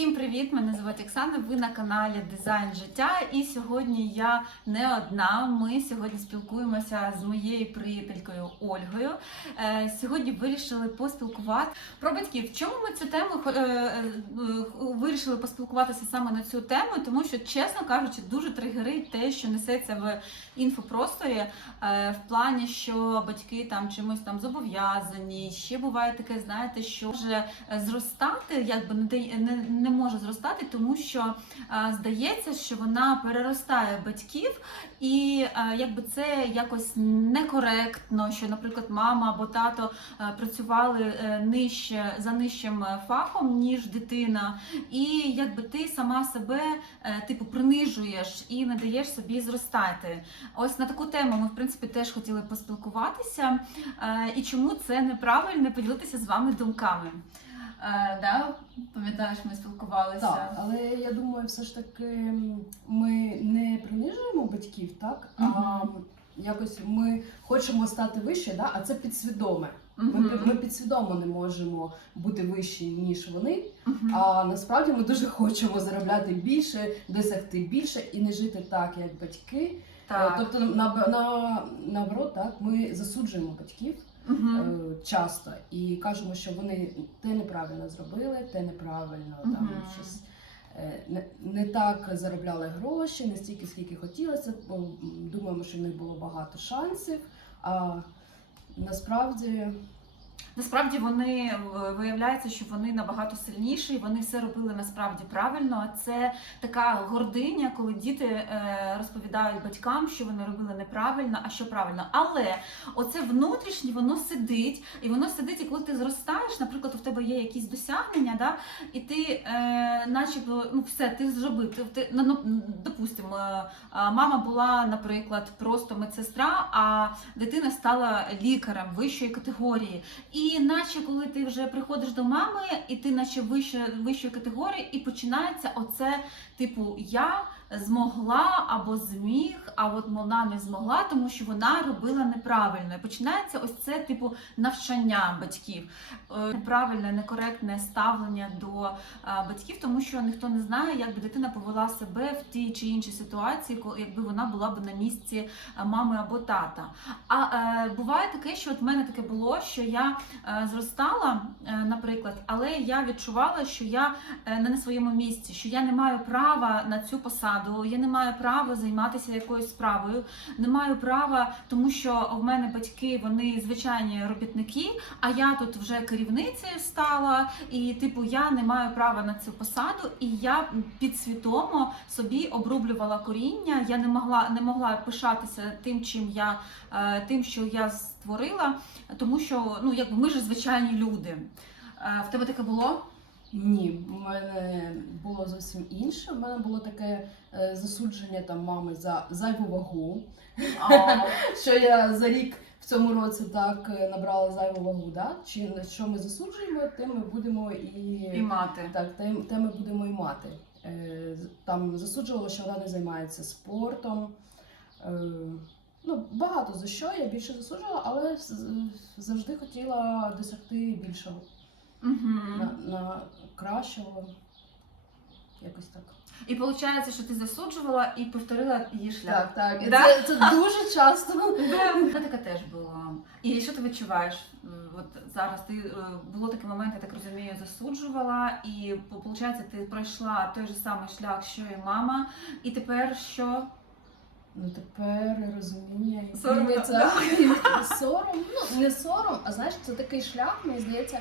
Всім привіт! Мене звати Оксана. Ви на каналі Дизайн життя. І сьогодні я не одна. Ми сьогодні спілкуємося з моєю приятелькою Ольгою. Е, Сьогодні вирішили поспілкувати про батьків. Чому ми цю тему е, е, вирішили поспілкуватися саме на цю тему? Тому що, чесно кажучи, дуже тригерить те, що несеться в інфопросторі, в плані, що батьки там чимось там зобов'язані. Ще буває таке, знаєте, що може е, зростати, якби не не, не може зростати, тому що е, здається, що вона переростає батьків, і е, якби це якось некоректно, що, наприклад, мама або тато е, працювали нижче за нижчим фахом, ніж дитина, і якби ти сама себе типу принижуєш і не даєш собі зростати. Ось на таку тему ми в принципі теж хотіли поспілкуватися. І чому це неправильно поділитися з вами думками? Да? Пам'ятаєш, ми спілкувалися. Так, але я думаю, все ж таки ми не принижуємо батьків, так? А якось ми хочемо стати вище, да? а це підсвідоме. Ми, Мгм. пі- ми підсвідомо не можемо бути вищі, ніж вони. Мгм. А насправді ми дуже хочемо заробляти більше, досягти більше і не жити так, як батьки. Так. Е, Тобто, на, на, наоборот, так, ми засуджуємо батьків. Е, часто і кажемо, що вони те неправильно зробили, те неправильно там щось. е, Не, не так заробляли гроші, не стільки, скільки хотілося. бо, Думаємо, що в них було багато шансів. А насправді Насправді вони е, виявляється, що вони набагато сильніші, і вони все робили насправді правильно. Це така гординя, коли діти е, розповідають батькам, що вони робили неправильно, а що правильно. Але оце внутрішнє воно сидить, і воно сидить, і коли ти зростаєш, наприклад, у тебе є якісь досягнення, да, і ти, е, начебто, ну все, ти зробив. Ти, ти ну, ну, допустимо, е, мама була, наприклад, просто медсестра, а дитина стала лікарем вищої категорії. І наче коли ти вже приходиш до мами, і ти наче вище, вищої категорії, і починається оце, типу, я змогла або зміг, а от вона не змогла, тому що вона робила неправильно. І починається ось це, типу, навчання батьків, Е, неправильне, некоректне ставлення до е, батьків, тому що ніхто не знає, як би дитина повела себе в тій чи іншій ситуації, якби вона була б на місці е, мами або тата. А е, буває таке, що от в мене таке було, що я е, зростала, е, наприклад, але я відчувала, що я е, не на своєму місці, що я не маю права на цю посаду, я не маю права займатися якоюсь справою, не маю права, тому що в мене батьки вони звичайні робітники, а я тут вже керівницею стала, і типу я не маю права на цю посаду, і я підсвідомо собі обрублювала коріння. Я не могла не могла пишатися тим, чим я е, тим, що я створила, тому що ну якби ми ж звичайні люди. Е, В тебе таке було? Ні, в мене було зовсім інше. У мене було таке е, засудження там мами за зайву вагу. що я за рік в цьому році так е, набрала зайву вагу. Да? Чи на що ми засуджуємо, те ми будемо і, І мати. так, те, те ми будемо і мати. Е, Там засуджувала, що вона не займається спортом. Е, Ну, багато за що я більше засуджувала, але завжди хотіла досягти більшого, Угу. на, на кращого. Якось так. І виходить, що ти засуджувала і повторила її шлях. Так, так. І Да? Це, це дуже часто. У таке теж було. І що ти відчуваєш? От зараз ти е, було такий момент, я так розумію, засуджувала, і виходить, ти пройшла той же самий шлях, що і мама, і тепер що? Ну тепер розуміння і Сором, здається, сором. Ну не сором, а знаєш, це такий шлях. Мені здається,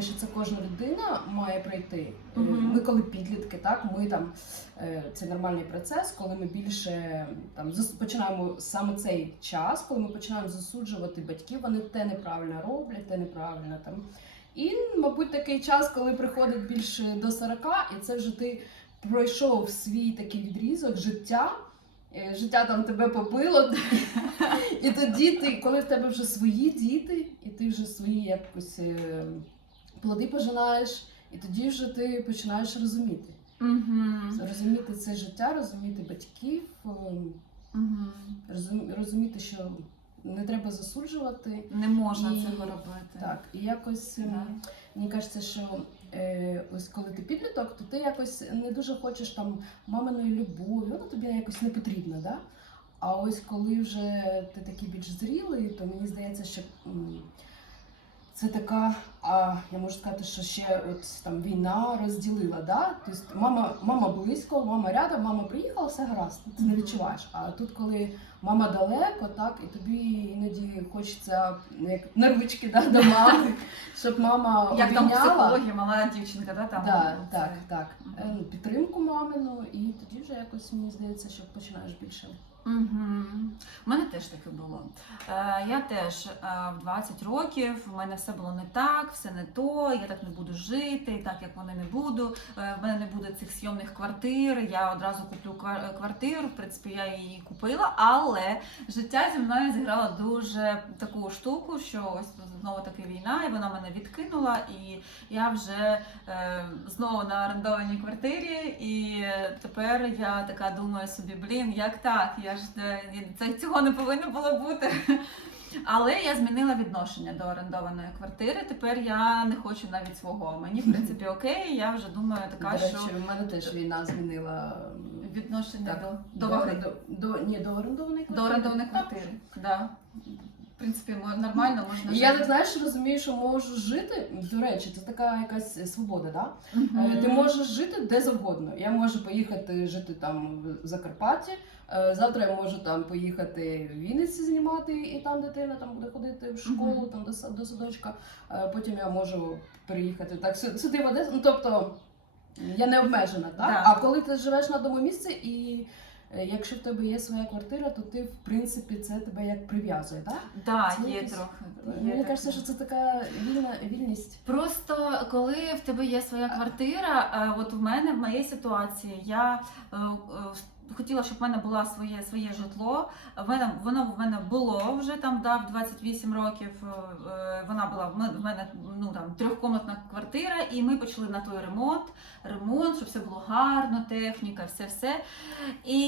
що це кожна людина має пройти. Е, Мгм. Ми, коли підлітки, так ми там е, це нормальний процес, коли ми більше там починаємо саме цей час, коли ми починаємо засуджувати батьків, вони те неправильно роблять, те неправильно там. І, мабуть, такий час, коли приходить більше до 40, і це вже ти пройшов свій такий відрізок життя. е, Життя там тебе побило, і тоді ти, коли в тебе вже свої діти, і ти вже свої якось е, плоди пожинаєш, і тоді вже ти починаєш розуміти. Угу. Розуміти це життя, розуміти батьків, Угу. розум- розуміти, що не треба засуджувати. Не можна І- цього робити. Так, і якось ем, Да. мені кажеться, що е, ось коли ти підліток, то ти якось не дуже хочеш там маминої любові, вона тобі якось не потрібна, да? А ось коли вже ти такий більш зрілий, то мені здається, що це така, а я можу сказати, що ще от там війна розділила, да? Тобто мама, мама близько, мама рядом, мама приїхала, все гаразд, ти не відчуваєш. А тут, коли мама далеко, так, і тобі іноді хочеться як на ручки да, до мами, щоб мама Як там психологія, мала дівчинка, да, там? Да, так, так. Е, ну, Підтримку мамину, і тоді вже якось мені здається, що починаєш більше. Угу. У мене теж таке було. Е, я теж е, в 20 років, у мене все було не так, все не то, я так не буду жити, так як вони не буду. Е, в мене не буде цих зйомних квартир, я одразу куплю ква- квартиру, в принципі, я її купила, але життя зі мною зіграло дуже таку штуку, що ось знову таки війна, і вона мене відкинула, і я вже е, знову на орендованій квартирі, і е, тепер я така думаю собі, блін, як так? Я ж е, це цього не повинно було бути. Але я змінила відношення до орендованої квартири. Тепер я не хочу навіть свого. Мені в принципі окей. Я вже думаю, така До речі, що в мене теж війна змінила відношення Так, до, до ваги. до, до, ні, до орендованої квартири. До орендованої квартири. Да. В принципі, нормально можна І я так знаєш, розумію, що можу жити. До речі, це така якась свобода, да? Мгм. Е, Ти можеш жити де завгодно. Я можу поїхати жити там в Закарпатті. Е, Завтра я можу там поїхати в Вінниці знімати, і там дитина там буде ходити в школу, там до, до садочка. Е, Потім я можу переїхати так сю- сюди в Одесу. Ну тобто я не обмежена, так? Да. А коли ти живеш на одному місці і. е, Якщо в тебе є своя квартира, то ти в принципі це тебе як прив'язує, так? Да, Це є якось- трохи. Мені кажеться, що це така вільна вільність. Просто коли в тебе є своя квартира, от в мене в моїй ситуації я хотіла, щоб в мене було своє своє житло. В воно в мене було вже там да, в 28 років. е, е, Вона була в мене ну там трьохкомнатна квартира, і ми почали на той ремонт. Ремонт, щоб все було гарно, техніка, все все. І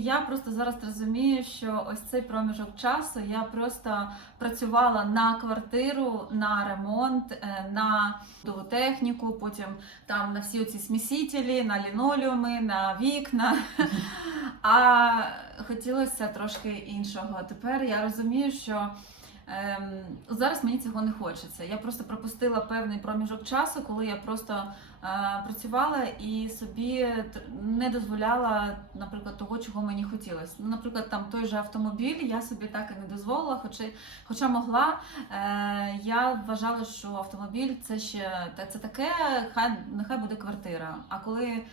я просто зараз розумію, що ось цей проміжок часу я просто працювала на квартиру, на ремонт, е, на техніку, потім там на всі оці смісителі, на лінолеуми, на вікна. А хотілося трошки іншого. Тепер я розумію, що. Ем, зараз мені цього не хочеться. Я просто пропустила певний проміжок часу, коли я просто працювала і собі не дозволяла, наприклад, того, чого мені хотілося. Ну, наприклад, там той же автомобіль я собі так і не дозволила, хоча, хоча могла. Е, я вважала, що автомобіль це ще це таке, хай нехай буде квартира. А коли е,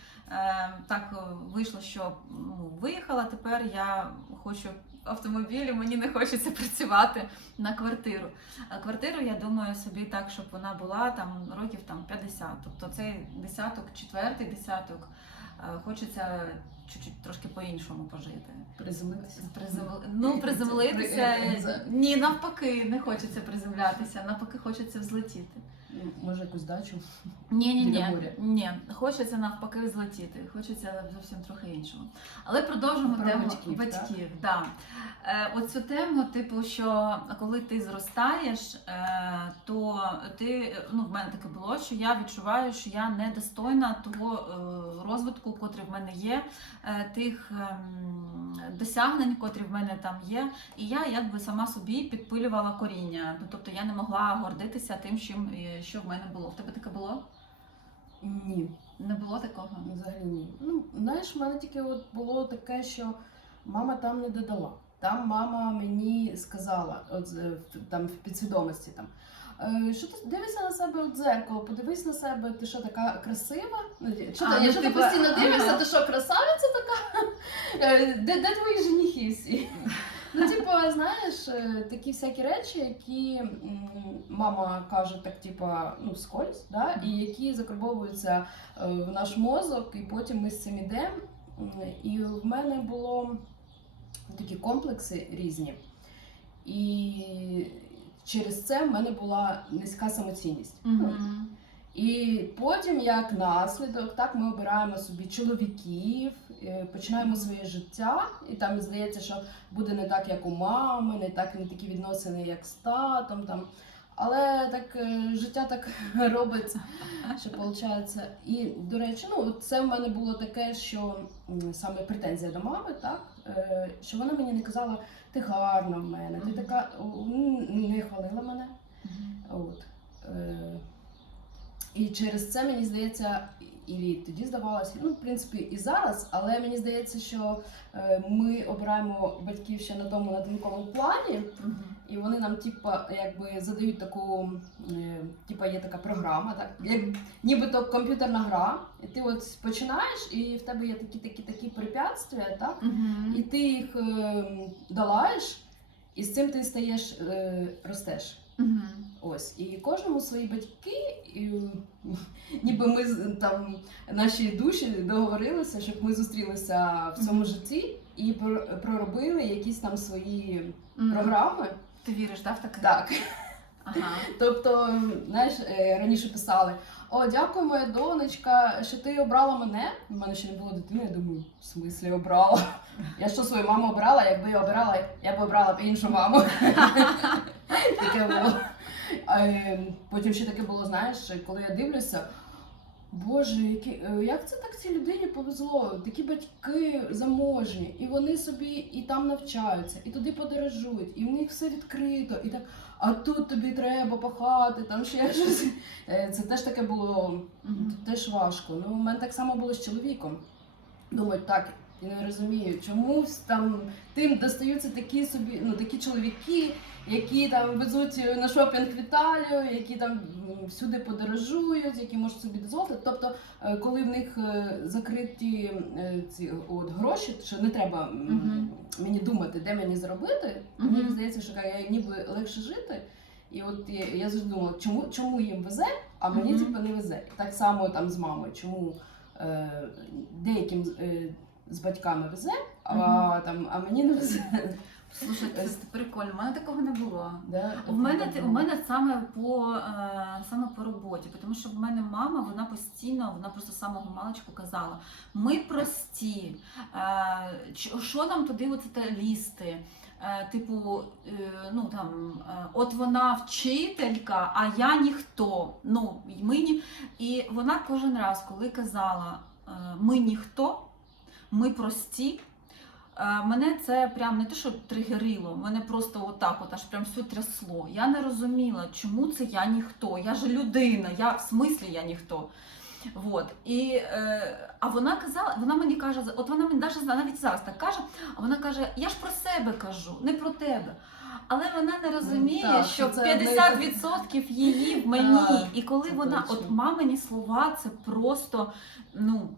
так е, вийшло, що ну, виїхала, тепер я хочу автомобілі, мені не хочеться працювати на квартиру. А квартиру я думаю собі так, щоб вона була там років там 50. Тобто цей десяток, четвертий десяток, е, хочеться чуть-чуть трошки по-іншому пожити. Приземлитися. Приземли... Ну, приземлитися. Ні, навпаки, не хочеться приземлятися, навпаки, хочеться взлетіти. Може, якусь дачу. Ні, ні, ні, ні, хочеться навпаки злетіти, хочеться зовсім трохи іншого. Але продовжимо Про тему батьків, батьків. Да. Е, оцю тему, типу, що коли ти зростаєш, е, то ти ну в мене таке було, що я відчуваю, що я недостойна того е, розвитку, котрий в мене є, е, тих ем, досягнень, котрі в мене там є. І я якби сама собі підпилювала коріння. Ну, тобто я не могла гордитися тим, чим, що в мене було. В тебе таке було? Ні, Не було такого? взагалі ні. Ну, знаєш, в мене тільки от було таке, що мама там не додала. Там мама мені сказала, от в- там в підсвідомості там. «Е, Що ти дивишся на себе у дзеркало, подивись на себе, ти що така красива? Ну, Що А, ти, ну, якщо ти постійно дивишся, ага. ти що, красавиця така? Е, Де, де твої женихи всі? Знаєш, е, такі всякі речі, які мама каже, так, типа, ну, скользь, да? і які закарбовуються е, в наш мозок, і потім ми з цим ідемо. М, І в мене було такі комплекси різні. І через це в мене була низька самоцінність. Мгм. І потім, як наслідок, так ми обираємо собі чоловіків, е, починаємо своє життя, і там здається, що буде не так, як у мами, не так, не такі відносини, як з татом. Там. Але так е, життя так робить, що виходить. І, до речі, ну це в мене було таке, що саме претензія до мами, так? е, Що вона мені не казала, ти гарна в мене, ти така не хвалила мене. От. І через це мені здається, і тоді здавалося, ну, в принципі, і зараз, але мені здається, що е, ми обираємо батьків ще на тому на плані, і вони нам, типа, якби задають таку, е, типа, є така програма, так як нібито комп'ютерна гра, і ти от починаєш, і в тебе є такі такі такі препятствия, так? І ти їх е, долаєш, і з цим ти стаєш, е, ростеш. Мгм. Ось і кожному свої батьки, і ніби ми там наші душі договорилися, щоб ми зустрілися в цьому житті і проробили якісь там свої угу. програми. Ти віриш, да, в таке? Так, Ага. тобто, знаєш, е, раніше писали: О, дякую, моя донечка, що ти обрала мене. У мене ще не було дитини. Я думаю, в смислі обрала. Я що свою маму обрала? Якби я обирала, я б обрала б іншу маму. Таке було. Е, Потім ще таке було, знаєш, коли я дивлюся. Боже, які, е, як це так цій людині повезло? Такі батьки заможні, і вони собі і там навчаються, і туди подорожують, і в них все відкрито, і так, а тут тобі треба пахати, там ще щось. Е, Це теж таке було теж важко. Ну, у мене так само було з чоловіком. Думаю, так, я не розумію, чому там тим достаються такі собі, ну такі чоловіки, які там везуть на шопінг в Італію, які там всюди подорожують, які можуть собі дозволити. Тобто, е, коли в них е, закриті е, ці от гроші, що не треба Мгм. мені думати, де мені заробити, то Мгм. мені здається, що я ніби легше жити. І от я, я завжди думала, чому, чому їм везе, а мені типу не везе. Так само там з мамою, чому е, деяким е, з батьками везе, а, Мгм. там, а мені не везе. Слушай, це прикольно, у мене такого не було. Да? У мене ти- у мене саме по е, саме по роботі, тому що в мене мама, вона постійно, вона просто з самого маличку казала: ми прості, е, ч- що нам туди оце те лізти? Е, Типу, е, ну там, е, от вона вчителька, а я ніхто. Ну, і ми ні... І вона кожен раз, коли казала е, ми ніхто, ми прості. Е, Мене це прям не те, що тригерило, мене просто отак, от аж прям все трясло. Я не розуміла, чому це я ніхто. Я ж людина, я в смислі я ніхто. Вот. І, е, а вона казала, вона мені каже, от вона мені навіть, навіть зараз так каже, а вона каже: я ж про себе кажу, не про тебе. Але вона не розуміє, так, що 50% її в мені. Так, І коли вона, точно. от мамині слова, це просто, ну,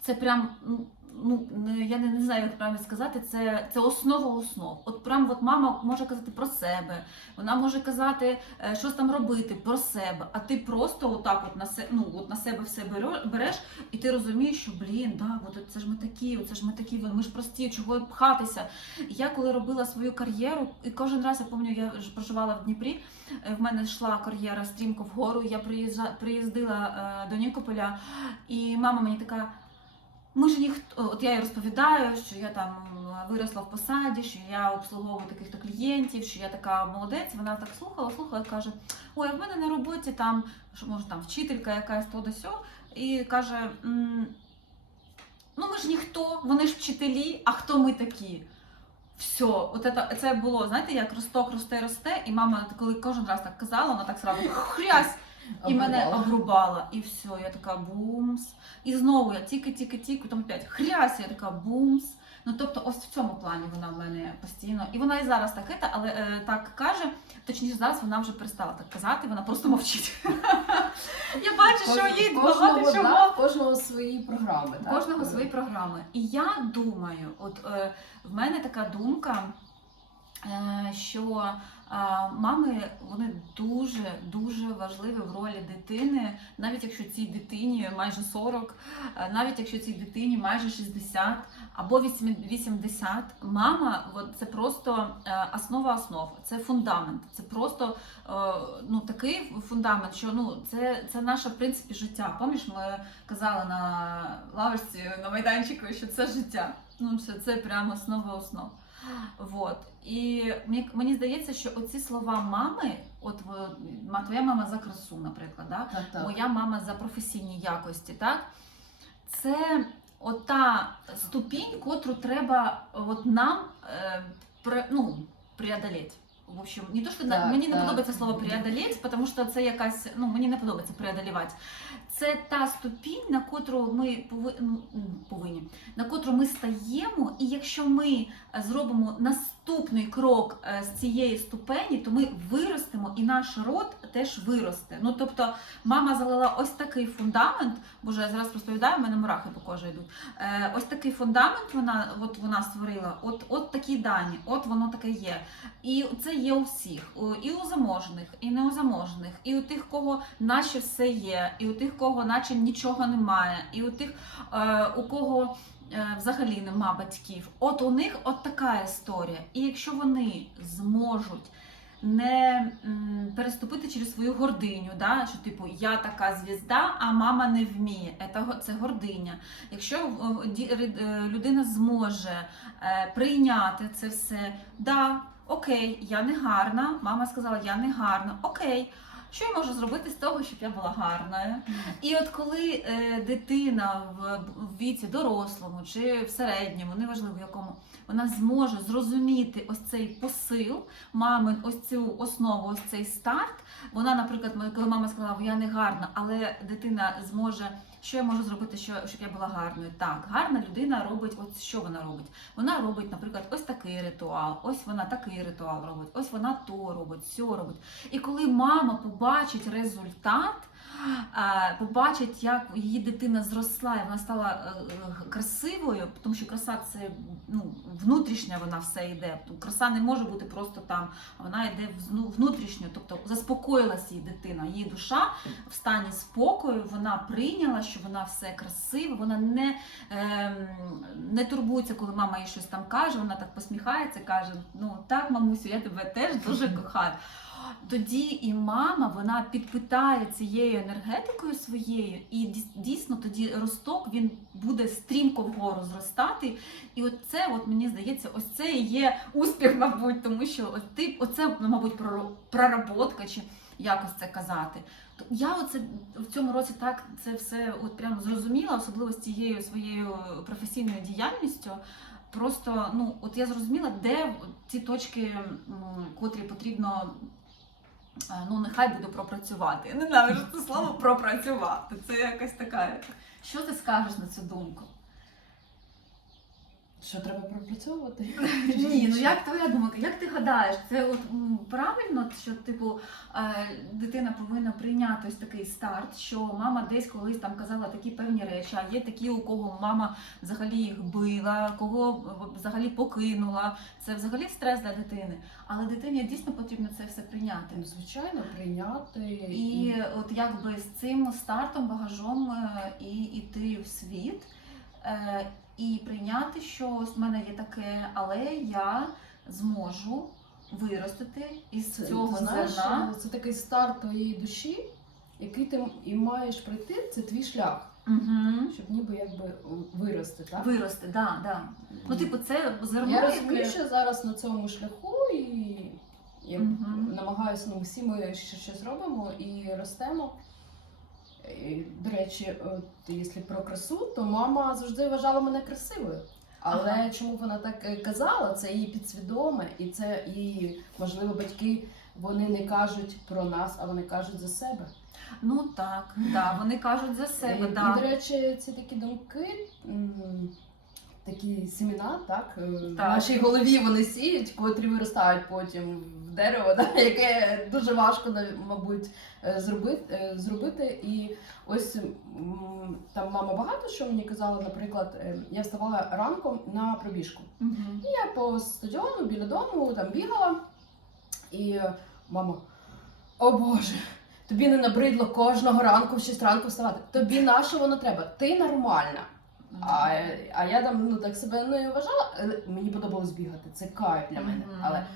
це прям, ну, ну я не, не знаю, як правильно сказати, це, це основа основ. От прям от мама може казати про себе, вона може казати, е, щось там робити про себе, а ти просто отак от на, се, ну, от на себе все береш, і ти розумієш, що блін, да, от це ж ми такі, це ж ми такі, ми ж прості, чого пхатися. Я коли робила свою кар'єру, і кожен раз я пам'ятаю, я ж проживала в Дніпрі. е, В мене йшла кар'єра стрімко вгору. Я приїздила е, до Нікополя, і мама мені така. Ми ж ніхто, от я їй розповідаю, що я там виросла в посаді, що я обслуговую таких-то клієнтів, що я така молодець. Вона так слухала, слухала і каже: Ой, а в мене на роботі там, що може там вчителька якась то да сьо, і каже: Ну ми ж ніхто, вони ж вчителі, а хто ми такі? Все, от це, це було, знаєте, як росток росте, росте, і мама, коли кожен раз так казала, вона так сразу хрясь, і мене Обрубала. І все, я така бумс. І знову я тільки-тільки-тільки, там опять хрясь, я така бумс. Ну тобто, ось в цьому плані вона в мене постійно. І вона і зараз так, це, але е, так каже. Точніше, зараз вона вже перестала так казати, вона просто мовчить. Я бачу, що їй багато чого. кожного свої програми. Кожного свої програми. І я думаю, от е, в мене така думка, е, що мами вони дуже дуже важливі в ролі дитини, навіть якщо цій дитині майже 40, е, навіть якщо цій дитині майже 60 або 80, мама це просто е, основа основ, це фундамент, це просто е, ну такий фундамент, що ну це, це наше в принципі життя. Пам'ятаєш, ми казали на лавочці на майданчику, що це життя. Ну, що це прямо основа основ. Вот. І мені, мені здається, що оці слова мами, от твоя мама за красу, наприклад, да? Так, так. моя мама за професійні якості, так? Це ота ступінь, котру треба от нам е, ну, преодолеть. В общем, не то, що Так, мені не подобається слово преодолеть, тому що це якась, ну мені не подобається преодолівати. Це та ступінь, на котру ми повинні, ну, повинні, на котру ми стаємо, і якщо ми зробимо зробимо наступний крок е, з цієї ступені, то ми виростемо, і наш род теж виросте. Ну тобто, мама залила ось такий фундамент. Боже, я зараз розповідаю, в мене мурахи по кожі йдуть. Е, ось такий фундамент вона, от вона створила, от, от такі дані, от воно таке є. І це є у всіх, і у заможних, і не у заможних, і у тих, кого наче все є, і у тих, кого наче нічого немає, і у тих, е, у кого взагалі нема батьків. От у них от така історія. І якщо вони зможуть не переступити через свою гординю, да? що типу я така звізда, а мама не вміє. Це, гординя. Якщо е, е, людина зможе е, прийняти це все, да, окей, я не гарна. Мама сказала, я не гарна. Окей. Що я можу зробити з того, щоб я була гарною? І от коли е, дитина в, в віці дорослому чи в середньому, неважливо в якому, вона зможе зрозуміти ось цей посил мамин, ось цю основу, ось цей старт. Вона, наприклад, коли мама сказала, я не гарна, але дитина зможе. Що я можу зробити, що, щоб я була гарною? Так, гарна людина робить, от що вона робить? Вона робить, наприклад, ось такий ритуал, ось вона такий ритуал робить, ось вона то робить, сьо робить. І коли мама побачить результат, побачить, як її дитина зросла, і вона стала е, е, красивою, тому що краса це ну, внутрішня вона все йде. Тобто Краса не може бути просто там, вона йде взну- внутрішньо, тобто заспокоїлась її дитина, її душа в стані спокою, вона прийняла, що вона все красива, вона не, ем, не турбується, коли мама їй щось там каже, вона так посміхається, каже: Ну так, мамусю, я тебе теж дуже кохаю. Тоді і мама вона підпитає цією енергетикою своєю, і дійсно тоді росток він буде стрімко вгору зростати. І от це, от мені здається, ось це і є успіх, мабуть, тому що ти, оце, ну, мабуть, проработка чи якось це казати. Я оце в цьому році так це все от прямо зрозуміла, особливо з цією своєю професійною діяльністю. Просто ну от я зрозуміла, де ці точки, котрі потрібно. Е, Ну, нехай буду пропрацювати. Я ненавижу це слово пропрацювати. Це якась така. Що ти скажеш на цю думку? Що треба пропрацьовувати? Ні, ну як твоя думка? Як ти гадаєш, це от м, правильно, що типу е, дитина повинна прийняти ось такий старт, що мама десь колись там казала такі певні речі, а є такі, у кого мама взагалі їх била, кого е, взагалі покинула. Це взагалі стрес для дитини. Але дитині дійсно потрібно це все прийняти. Ну, Звичайно, прийняти І от якби з цим стартом, багажом е, і йти в світ, е, і прийняти, що ось в мене є таке, але я зможу виростити із Це, цього ти знаєш, зерна. це такий старт твоєї душі, який ти і маєш пройти, це твій шлях, Угу. щоб ніби якби вирости, так? Вирости, да, да. Ну, типу, це зерно. Я розумію, що зараз на цьому шляху і я Мгм. намагаюся, ну всі ми ще щось робимо і ростемо. І, до речі, от, якщо про красу, то мама завжди вважала мене красивою. Але Ага. чому вона так е, казала, це її підсвідоме, і це її, можливо, батьки вони не кажуть про нас, а вони кажуть за себе. Ну так, так, вони кажуть за себе, і, так. і, до речі, ці такі думки, такі семіна, так, е, в нашій голові вони сіють, котрі виростають потім в дерево, да, яке дуже важко, мабуть, е, зробити, е, зробити. І ось там мама багато що мені казала, наприклад, я вставала ранком на пробіжку. Мгм. Я по стадіону біля дому там бігала, і мама, о Боже, тобі не набридло кожного ранку в 6 ранку вставати. Тобі на що воно треба? Ти нормальна. А, а я там ну так себе не вважала. але Мені подобалось бігати. Це кайф для мене. Але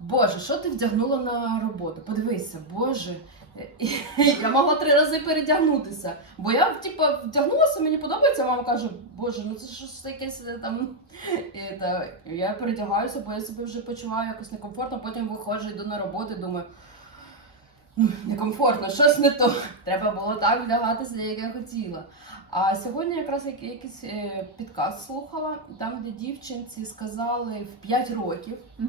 Боже, що ти вдягнула на роботу? Подивися, Боже, я могла три рази передягнутися. Бо я типу, вдягнулася, мені подобається, мама каже, боже, ну це щось якесь е, там. І, та, я передягаюся, бо я себе вже почуваю якось некомфортно, потім виходжу, йду на роботу і думаю. «Ну, Некомфортно, щось не то. Треба було так вдягатися, як я хотіла. А сьогодні якраз якийсь е, підкаст слухала, там, де дівчинці сказали в 5 років, Угу.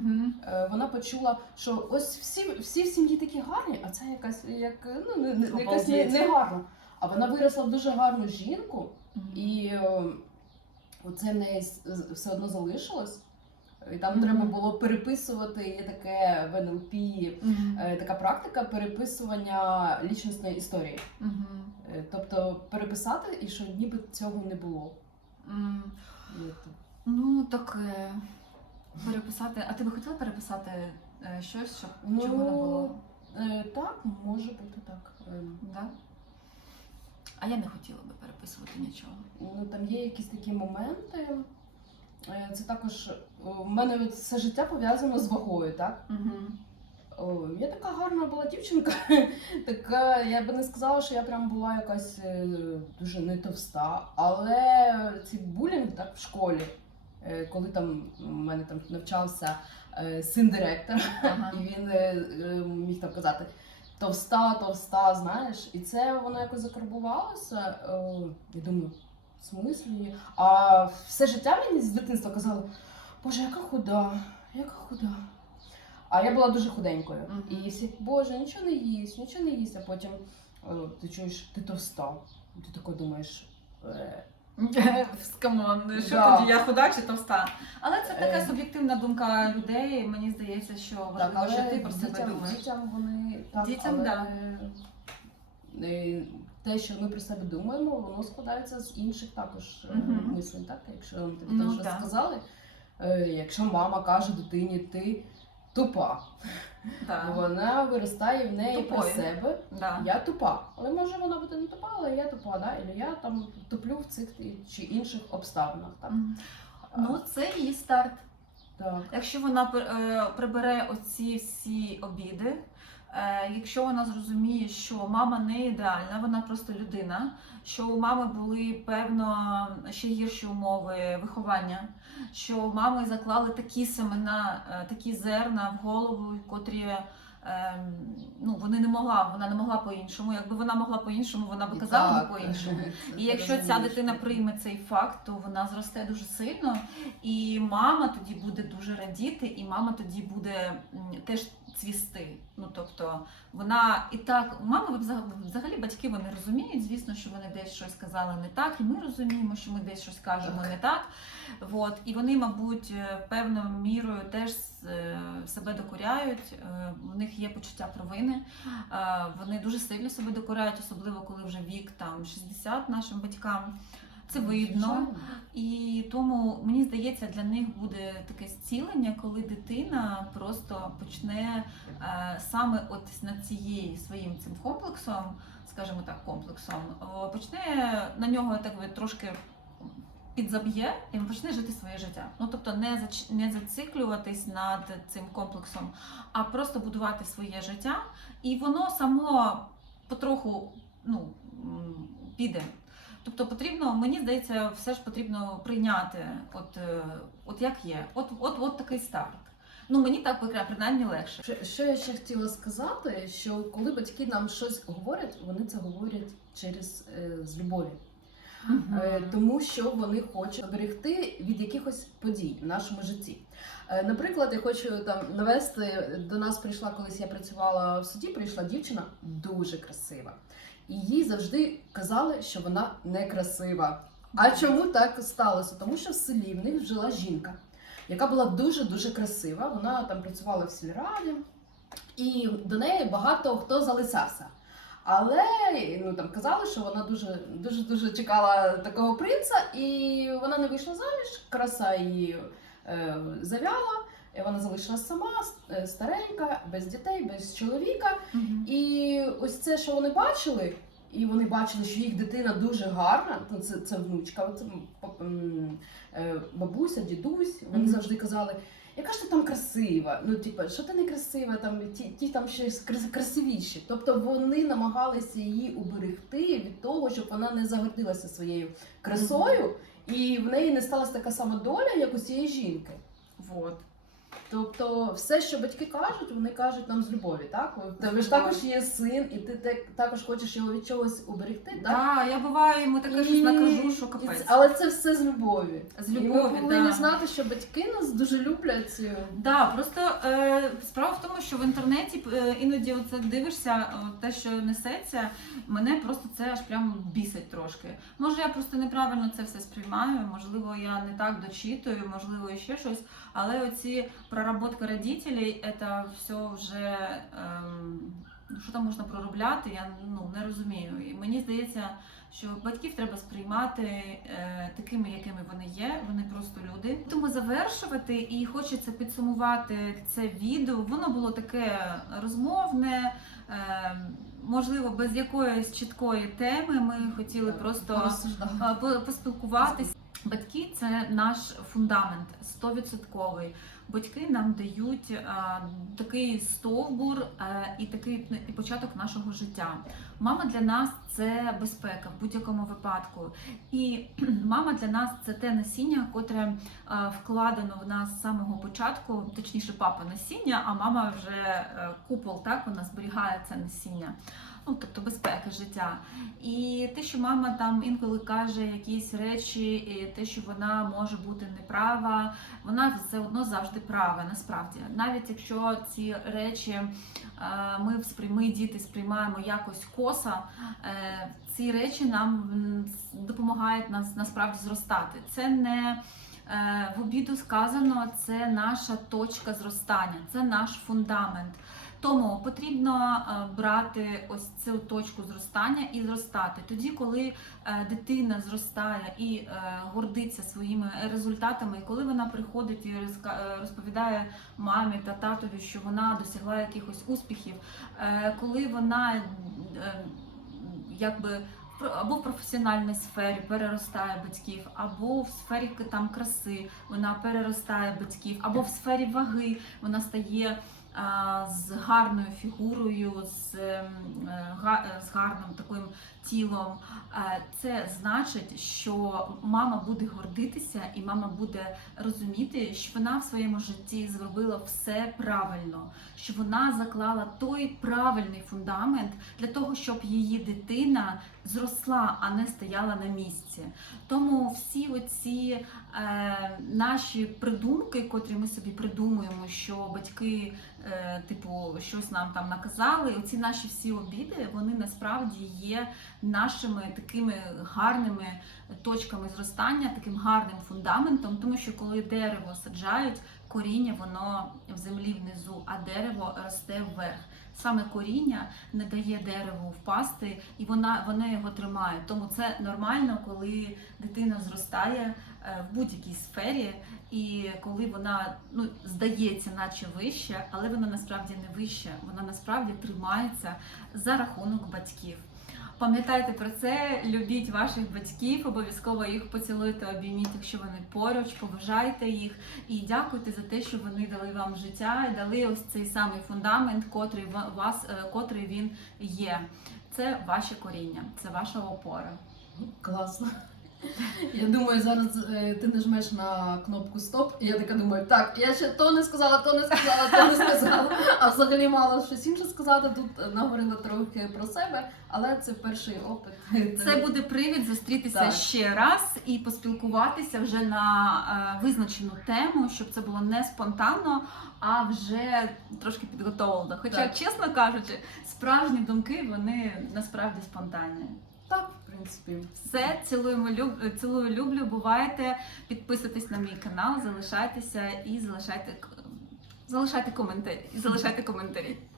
вона почула, що ось всі, всі в сім'ї такі гарні, а це якась як ну не, не, якась не, не гарно. А вона виросла в дуже гарну жінку, і е, оце в неї все одно залишилось. І там Мгм. треба було переписувати є таке в НЛП, е, така практика переписування лічностної історії. Е, Тобто переписати і що ніби цього не було. От, Ну так е, переписати. А ти би хотіла переписати е, щось, щоб Ну, чого не було? е, так, може бути так. Да? А я не хотіла би переписувати нічого. Ну там є якісь такі моменти. Е, Це також у мене все життя пов'язано з вагою, так? Угу. О, я така гарна була дівчинка. така, я би не сказала, що я прям була якась е, дуже не товста. Але цей булінг так в школі, е, коли там у мене там навчався е, син директора, Ага. і він міг там казати. Товста, товста, знаєш, і це воно якось закарбувалося. Я думаю, в смислі? А все життя мені з дитинства казали, Боже, яка худа, яка худа. А я була дуже худенькою. І всі, Боже, нічого не їсть, нічого не їсть, а потім е, ти чуєш, ти товста. Ти тако думаєш. Е, Скамон, що Да. тоді я худа чи товста? Але це така Е. суб'єктивна думка людей. Мені здається, що важливо, що ти про себе дітям, думаєш. дітям вони так, Дітям, але, да. е, те, що ми про себе думаємо, воно складається з інших також е, Мгм. мислень. Так? Якщо тобі Ну, там щось да. сказали, е, якщо мама каже дитині, ти тупа, Да. вона виростає в неї про себе. Да. Я тупа. Але може вона буде не тупа, але я тупа, да? і я там туплю в цих чи інших обставинах. Так? Ну, це її старт. так. Якщо вона е, прибере оці всі обіди, якщо вона зрозуміє, що мама не ідеальна, вона просто людина, що у мами були певно ще гірші умови виховання, що мами заклали такі семена, е, такі зерна в голову, котрі. ем, Ну, вони не могла, вона не могла по-іншому. Якби вона могла по-іншому, вона б І казала би по-іншому. І якщо ця дитина прийме цей факт, то вона зросте дуже сильно, і мама тоді буде дуже радіти, і мама тоді буде теж цвісти. Ну тобто вона і так, мами взаг- взагалі батьки вони розуміють, звісно, що вони десь щось казали не так, і ми розуміємо, що ми десь щось кажемо Так. не так. От, і вони, мабуть, е, певною мірою теж е, себе докоряють. е, В них є почуття провини. Е, Вони дуже сильно себе докоряють, особливо коли вже вік там 60 нашим батькам. Це видно. І тому мені здається, для них буде таке зцілення, коли дитина просто почне е, саме от над цією своїм цим комплексом, скажімо так, комплексом, почне на нього так би трошки підзаб'є і почне жити своє життя. Ну тобто не зач- не зациклюватись над цим комплексом, а просто будувати своє життя, і воно само потроху ну, піде. Тобто потрібно, мені здається, все ж потрібно прийняти, от, е, от як є, от, от, от такий старт. Ну мені так принаймні легше. Що, що я ще хотіла сказати, що коли батьки нам щось говорять, вони це говорять через е, з любові. Е, тому що вони хочуть оберегти від якихось подій в нашому житті. Е, Наприклад, я хочу там навести до нас прийшла колись я працювала в суді. Прийшла дівчина дуже красива, і їй завжди казали, що вона некрасива. А чому так сталося? Тому що в селі в них жила жінка, яка була дуже дуже красива. Вона там працювала в сільраді, і до неї багато хто залицявся. Але ну там казали, що вона дуже дуже дуже чекала такого принца, і вона не вийшла заміж. Краса її е, завяла. І Вона залишилась сама, е, старенька, без дітей, без чоловіка. Мгм. І ось це, що вони бачили, і вони бачили, що їх дитина дуже гарна. Ну, це, це внучка, це е, бабуся, дідусь. Вони Мгм. завжди казали: яка ж ти там красива? Ну, типу, що ти не красива, там ті, ті там ще красивіші. Тобто вони намагалися її уберегти від того, щоб вона не загордилася своєю красою, і в неї не сталася така сама доля, як у цієї жінки. Вот. Тобто, все, що батьки кажуть, вони кажуть нам з любові, так? Тебе ж також є син, і ти також хочеш його від чогось уберегти, так? Да, я буваю йому таке щось накажу, що капець. Але це все з любові. З І ми любові, повинні да. знати, що батьки нас дуже люблять. Да, просто е, справа в тому, що в інтернеті е, іноді оце дивишся, е, те, що несеться, мене просто це аж прям бісить трошки. Може, я просто неправильно це все сприймаю, можливо, я не так дочитую, можливо, ще щось. Але оці проработка родителей, це все вже ем, ну, що там можна проробляти, я ну не розумію. І мені здається, що батьків треба сприймати е, такими, якими вони є. Вони просто люди. Тому завершувати і хочеться підсумувати це відео. Воно було таке розмовне. Е, Можливо, без якоїсь чіткої теми ми хотіли просто розсуждати. Батьки це наш фундамент, стовідсотковий. Батьки нам дають е, такий стовбур е, і такий ну, початок нашого життя. Мама для нас це безпека в будь-якому випадку. І мама для нас це те насіння, котре е, вкладено в нас з самого початку, точніше, папа насіння, а мама вже е, купол, так вона зберігає це насіння. Ну, тобто безпека життя. І те, що мама там інколи каже якісь речі, і те, що вона може бути неправа, вона все одно завжди права, насправді. Навіть якщо ці речі е, ми сприй- ми, діти сприймаємо якось коса, е, ці речі нам допомагають нас насправді зростати. Це не е, в обіду сказано, це наша точка зростання, це наш фундамент. Тому потрібно е, брати ось цю точку зростання і зростати. Тоді, коли е, дитина зростає і е, гордиться своїми результатами, і коли вона приходить і розповідає мамі та татові, що вона досягла якихось успіхів, коли вона якби або в професіональній сфері переростає батьків, або в сфері там краси вона переростає батьків, або в сфері ваги вона стає з гарною фігурою, з, ем, е, е, з гарним таким тілом. Е, Це значить, що мама буде гордитися, і мама буде розуміти, що вона в своєму житті зробила все правильно, що вона заклала той правильний фундамент для того, щоб її дитина зросла, а не стояла на місці. Тому всі оці е, наші придумки, котрі ми собі придумуємо, що батьки, типу, щось нам там наказали, оці наші всі обіди, вони насправді є нашими такими гарними точками зростання, таким гарним фундаментом, тому що коли дерево саджають, коріння воно в землі внизу, а дерево росте вверх. Саме коріння не дає дереву впасти, і вона, вона його тримає. Тому це нормально, коли дитина зростає е, в будь-якій сфері, і коли вона ну, здається, наче вища, але вона насправді не вища, вона насправді тримається за рахунок батьків. Пам'ятайте про це, любіть ваших батьків, обов'язково їх поцілуйте, обійміть, якщо вони поруч, поважайте їх і дякуйте за те, що вони дали вам життя і дали ось цей самий фундамент, котрий ва- вас, е, котрий він є. Це ваше коріння, це ваша опора. Класно. Я думаю, зараз е, ти нажмеш на кнопку стоп, і я така думаю, так, я ще то не сказала, то не сказала, то не сказала. А взагалі мала щось інше сказати. Тут наговорила трохи про себе, але це перший опит. Це буде привід зустрітися Так. ще раз і поспілкуватися вже на е, визначену тему, щоб це було не спонтанно, а вже трошки підготовлено. Хоча, Так. чесно кажучи, справжні думки вони насправді спонтанні. так, принципі. Все, цілуємо люб... цілую, люблю. Бувайте, підписуйтесь на мій канал, залишайтеся і залишайте залишайте коментарі. Залишайте коментарі.